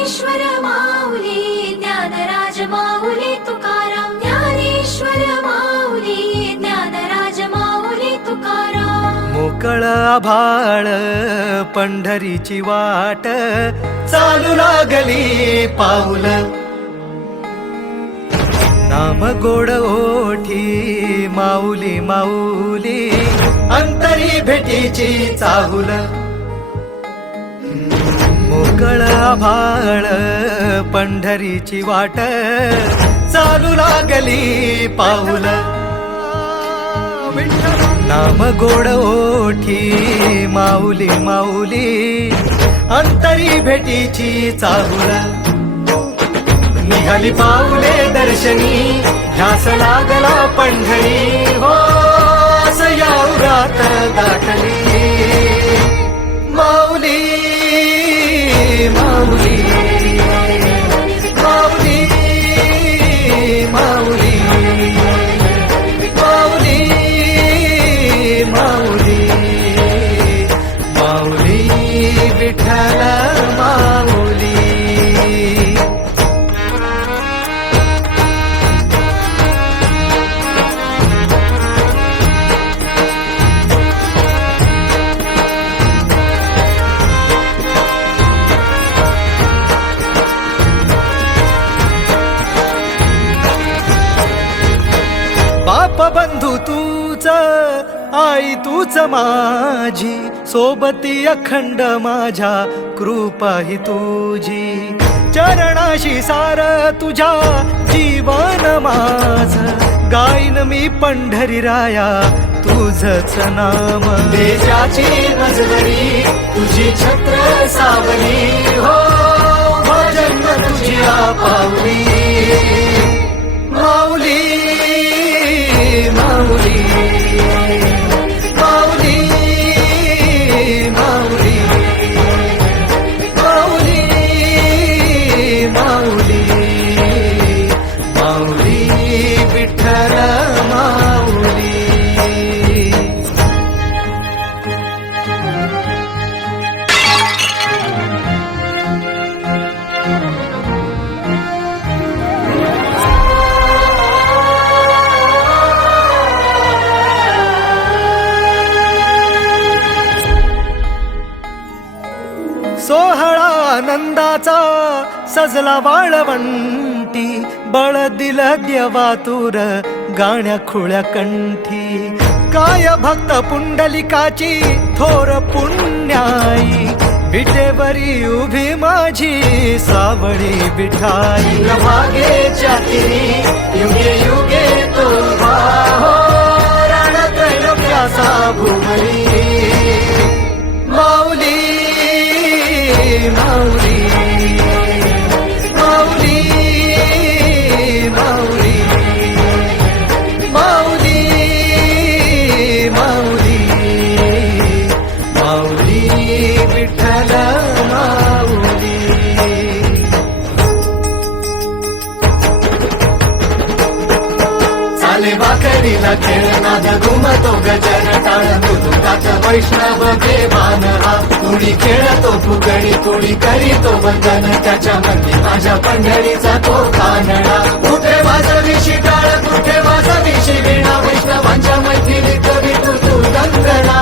ज्ञानेश्वर माऊली ज्ञानराज माऊली तुकाराम ज्ञानेश्वर माऊली ज्ञानराज माऊली तुकाराम मोकळ आभाळ पंढरीची वाट चालू लागली पाऊल नाम गोड ओठी माऊली माऊली अंतरी भेटीची चाहुल मोकळ आभाळ पंढरीची वाट चालू लागली पाऊल नाम गोड ओठी माऊली माऊली अंतरी भेटीची चाहुल निघाली पाऊले दर्शनी ध्यास लागला पंढरी हो सयाउरात दाटली माऊली माऊली माऊली माऊली माऊली माऊली माऊली विठ्ठल माऊली बाप बंधू तूच आई तूच माझी सोबती अखंड माझ्या कृपा ही तुझी चरणाशी सार तुझ्या जीवन माझ गाईन मी पंढरी राया तुझच नाम देशाची मजवरी तुझी छत्र सावली हो भजन तुझी पावली माऊली माऊली माऊली माऊली माऊली माऊली माऊली विठ्ठल माऊली सोहळा आनंदाचा सजला वाळवंटी बळ दिलं देवातूर गाण्या खुळ्या कंठी काय भक्त पुंडलिकाची थोर पुण्याई विटेवरी उभी माझी सावळी विठाई भागेच्या तिरी युगे युगे तो हो रणत्रैलोक्याचा भुवरी माऊली माऊली माऊली माऊली माऊली माऊली माऊली विठ्ठल माऊली चाले भाकरीला खेळ नाद घुमतो गजर टाळ मृदुंगात वैष्णव देवान हा कुणी खेळतो फुगडी कुणी करीतो वंदन त्याच्या मनी माझ्या पंढरीचा तो कानडा कुठे वाजविशी टाळ कुठे वाजविशी वीणा वैष्णवांच्या मैथिलीत विठू तू गंगणा